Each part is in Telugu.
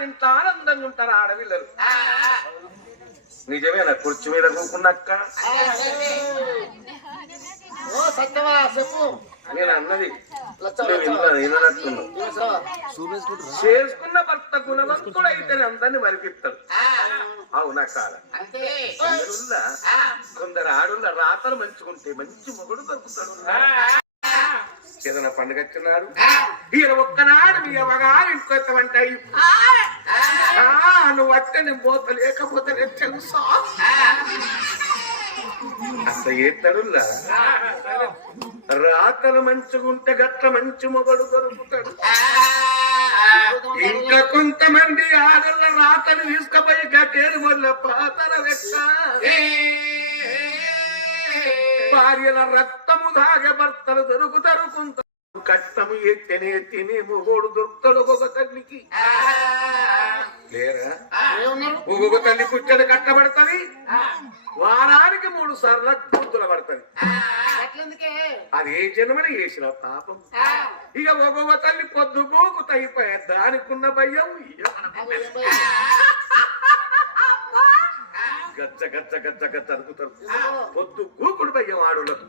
అత్తగారింత ఆనందంగా ఉంటారు ఆడపిల్లలు. నిజమేనా? కుర్చీ మీద కూకున్నక్క నేను అన్నది చేసుకున్న భర్త గుణవంతుడైతే అందరినీ మరిపిస్తాడు. అవునా కాల? కొందరు ఆడున్న రాతలు మంచుకుంటే మంచి మొగుడు దొరుకుతాడు. ఏదైనా పండుగ వచ్చినాడు ఈయన ఒక్కనాడు మీ అమ్మగారు ఇంకొత్తమంటాయి. నువ్వు అట్టే నేను పోత లేకపోతే నేను తెలుసా అసలు ఏతడులా రాతలు మంచుకుంటే గట్ల మంచి మొగడు దొరుకుతాడు. ఇంకా కొంతమంది ఆడల రాతలు తీసుకుపోయి గట్టేరు వల్ల పాతల లెక్క భార్యల రక్తము దాగే భర్తలు దొరుకుతారు. కొంత కట్టము ఎత్తనే తినే మొగోడు దొరుకుతాడు. ఒక్కొక్క తల్లికి లేరా? ఒక్కొక్క తల్లి కుచ్చడి కట్టబడుతుంది. వారానికి 3 సార్లు గుర్తుల పడుతుంది. అది ఏ జన్మని వేసిన పాపం. ఇక ఒక్కొక్క తల్లి పొద్దు గోకుత అయిపోయా దానికున్న భయం గచ్చ గచ్చ గచ్చ గచ్చ అనుకుతారు. పొద్దు గూకుడు భయం ఆడులకు.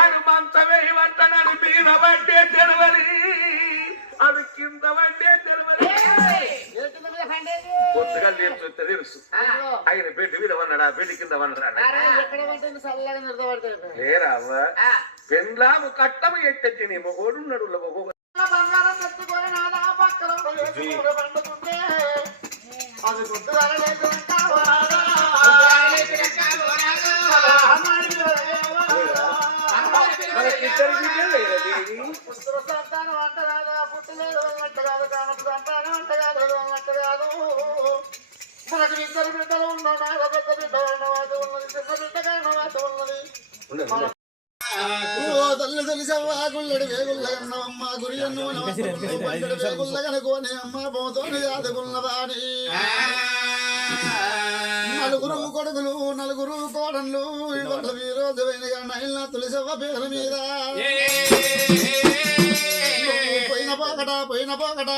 ఆడు మంచమే వంటనని మీద పడ్డే తెలవని అది కింద పడ్డే తెలవని పొద్దుగా నేను చూస్తే తెలుసు. ఆయన బెడ్ మీద వన్నాడా బెడ్ కింద వన్నాడా లేరా? అవ్వ పెండ్లాము కట్టము ఎట్టెత్తి నీ మొగోడున్నాడు. మనకిద్దరు బిడ్డలు సంతానం అంట కాదు, పుట్టలేదు అంట కాదు, కానపు సంతానం అంట కాదు అంట కాదు. మనకు 2 బిడ్డలు ఉన్నాడు. పెద్ద బిడ్డ ఉన్నవాడు ఉన్నది, చిన్న బిడ్డగా ఉన్నవాడు ఉన్నది. తల్లి తెలిసవ్వా గుళ్ళడి వేగుళ్ళగన్నవమ్మ గురి వేగుళ్ళగనుకోని అమ్మ పోతోని యాదగున్నవాడి. నలుగురు కొడుకులు 4 కోడళ్ళు ఇవాళ ఈ రోజు నైల్ తులసవ్వ పేరు మీద పోయిన పోకట